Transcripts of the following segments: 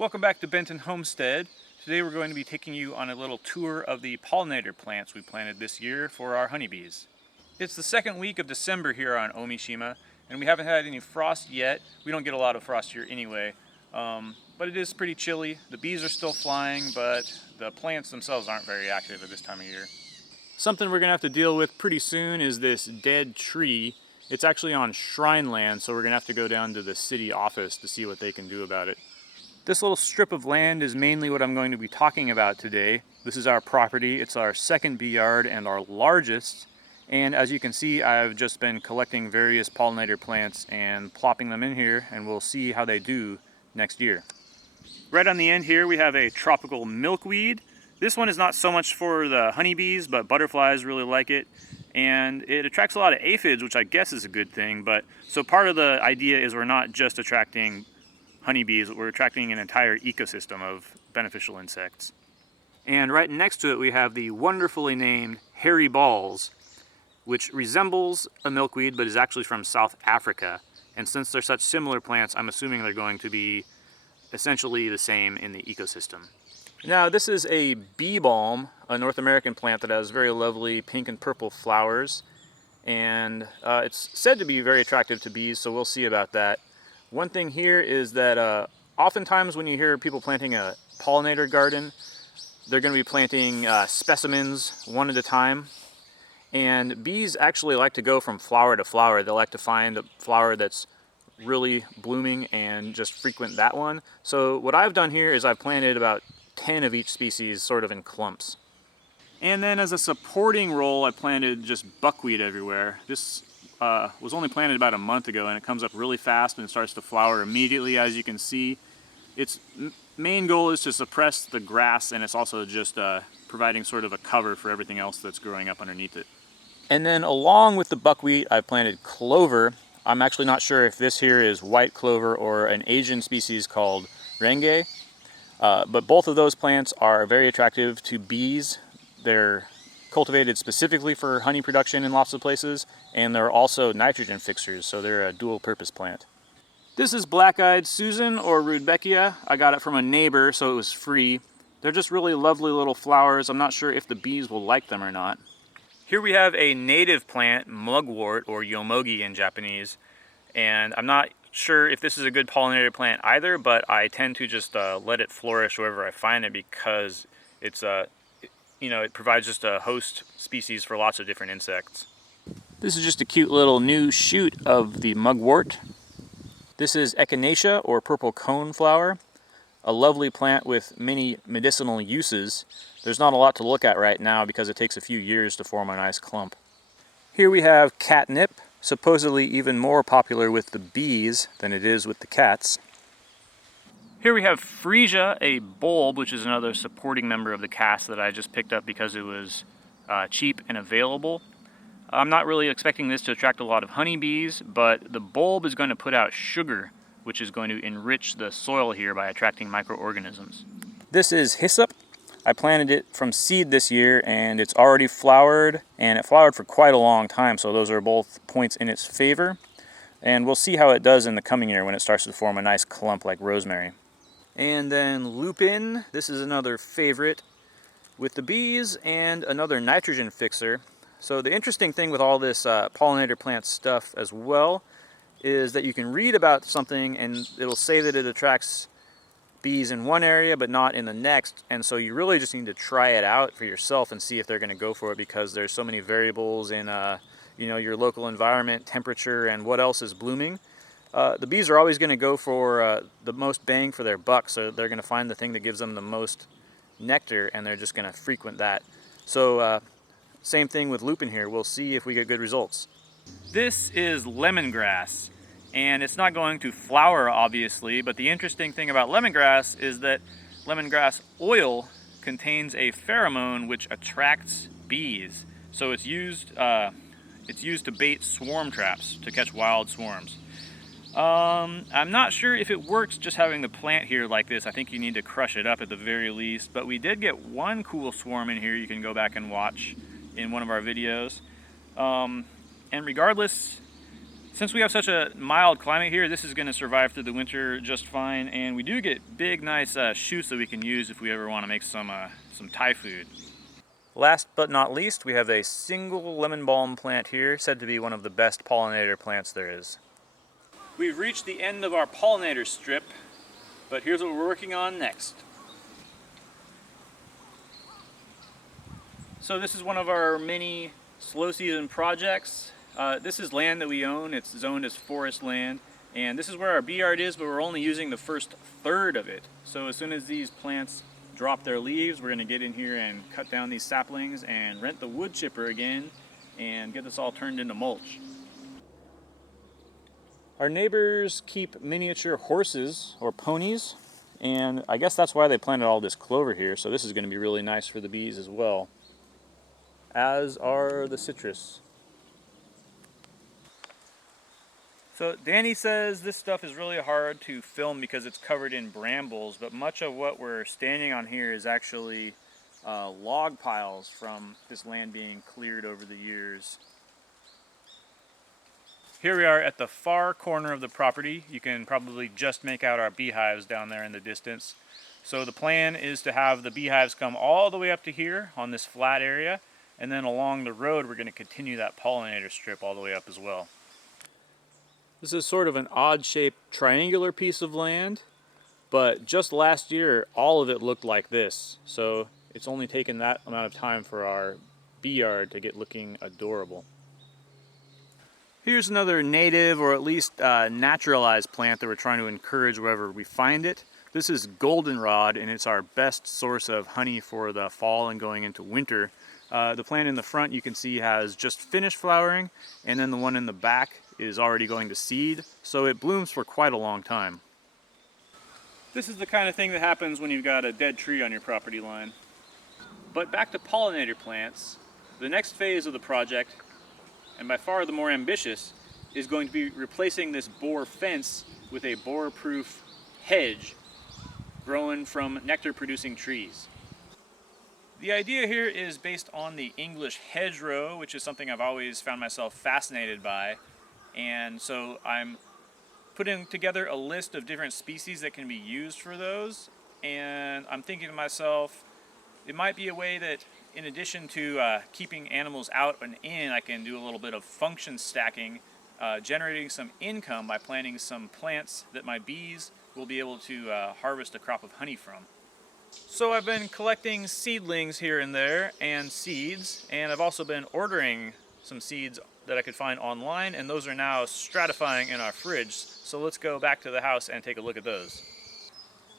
Welcome back to Benton Homestead. Today we're going to be taking you on a little tour of the pollinator plants we planted this year for our honeybees. It's the second week of December here on Ōmishima, and we haven't had any frost yet. We don't get a lot of frost here anyway, but it is pretty chilly. The bees are still flying, but the plants themselves aren't very active at this time of year. Something we're going to have to deal with pretty soon is this dead tree. It's actually on shrine land, so we're going to have to go down to the city office to see what they can do about it. This little strip of land is mainly what I'm going to be talking about today. This is our property. It's our second bee yard and our largest. And as you can see, I've just been collecting various pollinator plants and plopping them in here, and we'll see how they do next year. Right on the end here, we have a tropical milkweed. This one is not so much for the honeybees, but butterflies really like it. And it attracts a lot of aphids, which I guess is a good thing. But so part of the idea is we're not just attracting honeybees, we're attracting an entire ecosystem of beneficial insects. And right next to it we have the wonderfully named hairy balls, which resembles a milkweed but is actually from South Africa. And since they're such similar plants, I'm assuming they're going to be essentially the same in the ecosystem. Now this is a bee balm, a North American plant that has very lovely pink and purple flowers. And it's said to be very attractive to bees, so we'll see about that. One thing here is that oftentimes when you hear people planting a pollinator garden, they're going to be planting specimens one at a time. And bees actually like to go from flower to flower. They like to find a flower that's really blooming and just frequent that one. So what I've done here is I've planted about 10 of each species sort of in clumps. And then as a supporting role, I planted just buckwheat everywhere. This was only planted about a month ago, and it comes up really fast and starts to flower immediately, as you can see. Its main goal is to suppress the grass, and it's also just providing sort of a cover for everything else that's growing up underneath it. And then along with the buckwheat, I planted clover. I'm actually not sure if this here is white clover or an Asian species called renge, but both of those plants are very attractive to bees. They're cultivated specifically for honey production in lots of places, and they're also nitrogen fixers, so they're a dual purpose plant. This is black-eyed Susan, or Rudbeckia. I got it from a neighbor, so it was free. They're just really lovely little flowers. I'm not sure if the bees will like them or not. Here we have a native plant, Mugwort, or yomogi in Japanese, and I'm not sure if this is a good pollinator plant either, but I tend to just let it flourish wherever I find it because it's it provides just a host species for lots of different insects. This is just a cute little new shoot of the mugwort. This is echinacea, or purple coneflower, a lovely plant with many medicinal uses. There's not a lot to look at right now because it takes a few years to form a nice clump. Here we have catnip, supposedly even more popular with the bees than it is with the cats. Here we have freesia, a bulb, which is another supporting member of the cast that I just picked up because it was cheap and available. I'm not really expecting this to attract a lot of honeybees, but the bulb is going to put out sugar, which is going to enrich the soil here by attracting microorganisms. This is hyssop. I planted it from seed this year, and it's already flowered, and it flowered for quite a long time, so those are both points in its favor. And we'll see how it does in the coming year when it starts to form a nice clump like rosemary. And then lupin, this is another favorite with the bees and another nitrogen fixer. So the interesting thing with all this pollinator plant stuff as well is that you can read about something and it'll say that it attracts bees in one area but not in the next, and so you really just need to try it out for yourself and see if they're going to go for it, because there's so many variables in your local environment, temperature, and what else is blooming. The bees are always going to go for the most bang for their buck, so they're going to find the thing that gives them the most nectar, and they're just going to frequent that. So same thing with lupin here. We'll see if we get good results. This is lemongrass, and it's not going to flower obviously, but the interesting thing about lemongrass is that lemongrass oil contains a pheromone which attracts bees. So it's used to bait swarm traps to catch wild swarms. I'm not sure if it works just having the plant here like this. I think you need to crush it up at the very least, but we did get one cool swarm in here you can go back and watch in one of our videos. And regardless, Since we have such a mild climate here, this is going to survive through the winter just fine, and we do get big, nice shoots that we can use if we ever want to make some Thai food. Last but not least, we have a single lemon balm plant here, said to be one of the best pollinator plants there is. We've reached the end of our pollinator strip, but here's what we're working on next. So this is one of our mini slow season projects. This is land that we own. It's zoned as forest land, and this is where our bee yard is, but we're only using the first third of it. So as soon as these plants drop their leaves, we're going to get in here and cut down these saplings and rent the wood chipper again and get this all turned into mulch. Our neighbors keep miniature horses or ponies, and I guess that's why they planted all this clover here, so this is going to be really nice for the bees as well, as are the citrus. So Danny says this stuff is really hard to film because it's covered in brambles, but much of what we're standing on here is actually log piles from this land being cleared over the years. Here we are at the far corner of the property. You can probably just make out our beehives down there in the distance. So the plan is to have the beehives come all the way up to here on this flat area, and then along the road we're going to continue that pollinator strip all the way up as well. This is sort of an odd-shaped triangular piece of land, but just last year all of it looked like this. So it's only taken that amount of time for our bee yard to get looking adorable. Here's another native, or at least naturalized plant that we're trying to encourage wherever we find it. This is goldenrod, and it's our best source of honey for the fall and going into winter. The plant in the front you can see has just finished flowering, and then the one in the back is already going to seed, so it blooms for quite a long time. This is the kind of thing that happens when you've got a dead tree on your property line. But back to pollinator plants, the next phase of the project, and by far the more ambitious, is going to be replacing this boar fence with a boar-proof hedge grown from nectar-producing trees. The idea here is based on the English hedgerow, which is something I've always found myself fascinated by. And so I'm putting together a list of different species that can be used for those. And I'm thinking to myself, it might be a way that in addition to keeping animals out and in, I can do a little bit of function stacking, generating some income by planting some plants that my bees will be able to harvest a crop of honey from. So I've been collecting seedlings here and there and seeds, and I've also been ordering some seeds that I could find online, and those are now stratifying in our fridge. So let's go back to the house and take a look at those.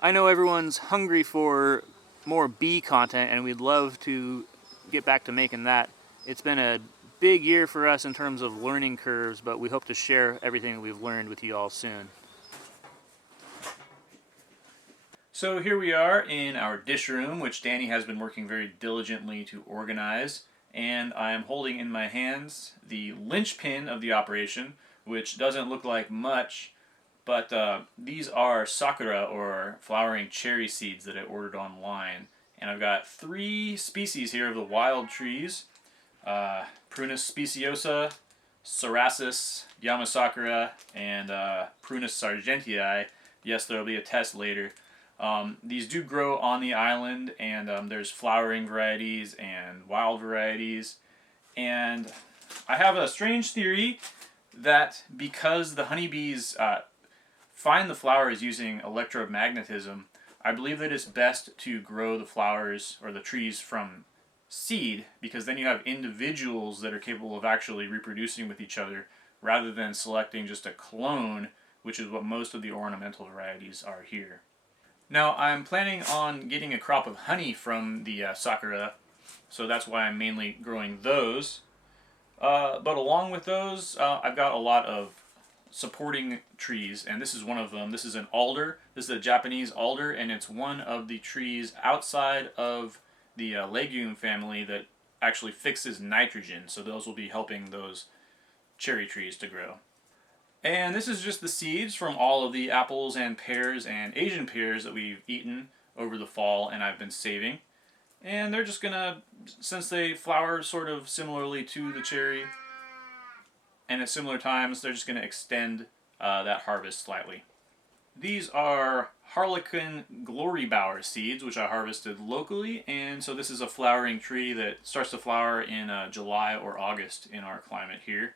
I know everyone's hungry for more bee content, and we'd love to get back to making that. It's been a big year for us in terms of learning curves, but we hope to share everything that we've learned with you all soon. So here we are in our dish room, which Danny has been working very diligently to organize. And I am holding in my hands the linchpin of the operation, which doesn't look like much, but these are sakura, or flowering cherry seeds, that I ordered online. And I've got 3 species here of the wild trees, Prunus speciosa, Cerassus, Yamasakura, and Prunus sargentii. Yes, there will be a test later. These do grow on the island, and there's flowering varieties and wild varieties. And I have a strange theory that because the honeybees find the flowers using electromagnetism, I believe that it's best to grow the flowers or the trees from seed, because then you have individuals that are capable of actually reproducing with each other rather than selecting just a clone, which is what most of the ornamental varieties are here. Now, I'm planning on getting a crop of honey from the sakura, so that's why I'm mainly growing those. But along with those, I've got a lot of supporting trees, and this is one of them. This is an alder. This is a Japanese alder, and it's one of the trees outside of the legume family that actually fixes nitrogen, so those will be helping those cherry trees to grow. And this is just the seeds from all of the apples and pears and Asian pears that we've eaten over the fall and I've been saving. And they're just gonna, since they flower sort of similarly to the cherry, and and at similar times they're just going to extend that harvest slightly. These are Harlequin Glorybower seeds, which I harvested locally, and so this is a flowering tree that starts to flower in July or August in our climate here.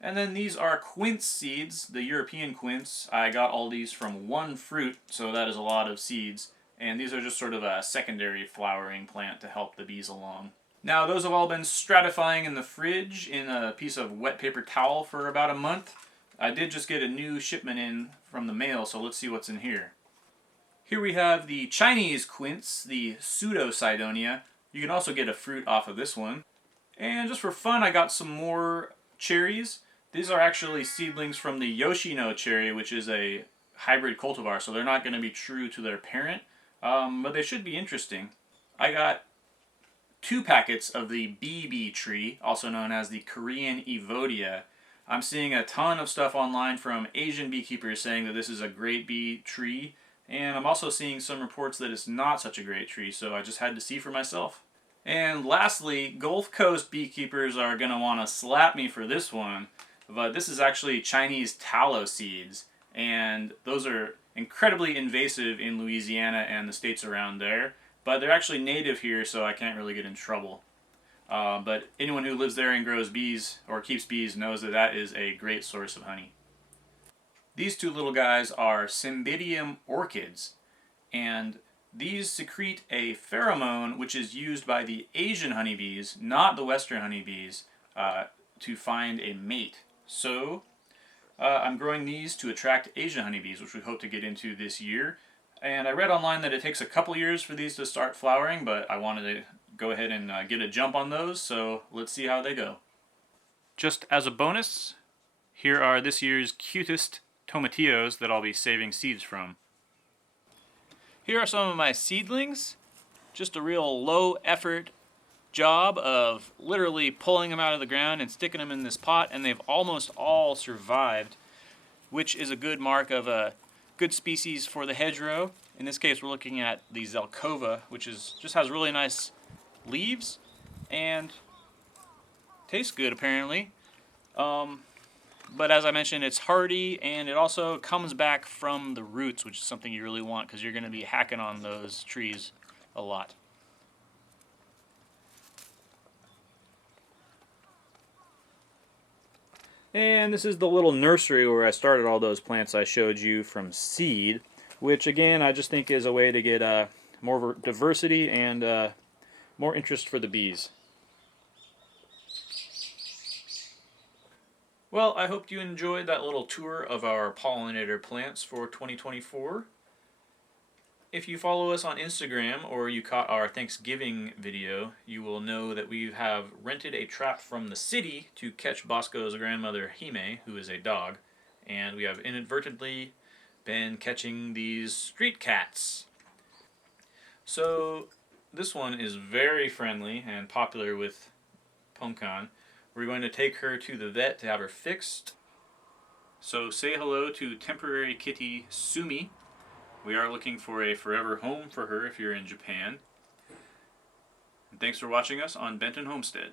And then these are quince seeds, the European quince. I got all these from one fruit, so that is a lot of seeds. And these are just sort of a secondary flowering plant to help the bees along. Now those have all been stratifying in the fridge in a piece of wet paper towel for about a month. I did just get a new shipment in from the mail, so let's see what's in here. Here we have the Chinese quince, the Pseudo-Cydonia. You can also get a fruit off of this one. And just for fun, I got some more cherries. These are actually seedlings from the Oshima Cherry, which is a hybrid cultivar, so they're not going to be true to their parent, but they should be interesting. I got 2 packets of the BB tree, also known as the Korean Evodia. I'm seeing a ton of stuff online from Asian beekeepers saying that this is a great bee tree, and I'm also seeing some reports that it's not such a great tree, so I just had to see for myself. And lastly, Gulf Coast beekeepers are going to want to slap me for this one, but this is actually Chinese tallow seeds, and those are incredibly invasive in Louisiana and the states around there, but they're actually native here, so I can't really get in trouble. But anyone who lives there and grows bees or keeps bees knows that that is a great source of honey. These 2 little guys are Cymbidium orchids, and these secrete a pheromone which is used by the Asian honeybees, not the Western honeybees, to find a mate. So I'm growing these to attract Asian honeybees, which we hope to get into this year. And I read online that it takes a couple years for these to start flowering, but I wanted to go ahead and get a jump on those, so let's see how they go. Just as a bonus, here are this year's cutest tomatillos that I'll be saving seeds from. Here are some of my seedlings. Just a real low effort job of literally pulling them out of the ground and sticking them in this pot, and they've almost all survived, which is a good mark of a good species for the hedgerow. In this case, we're looking at the Zelkova, which just has really nice leaves and tastes good apparently. But as I mentioned, it's hardy, and it also comes back from the roots, which is something you really want because you're going to be hacking on those trees a lot. And this is the little nursery where I started all those plants I showed you from seed, which again I just think is a way to get more diversity and more interest for the bees. Well, I hope you enjoyed that little tour of our pollinator plants for 2024. If you follow us on Instagram or you caught our Thanksgiving video, you will know that we have rented a trap from the city to catch Bosco's grandmother Ehime, who is a dog, and we have inadvertently been catching these street cats. So this one is very friendly and popular with Pomkan. We're going to take her to the vet to have her fixed. So say hello to temporary kitty Sumi. We are looking for a forever home for her if you're in Japan. And thanks for watching us on Benton Homestead.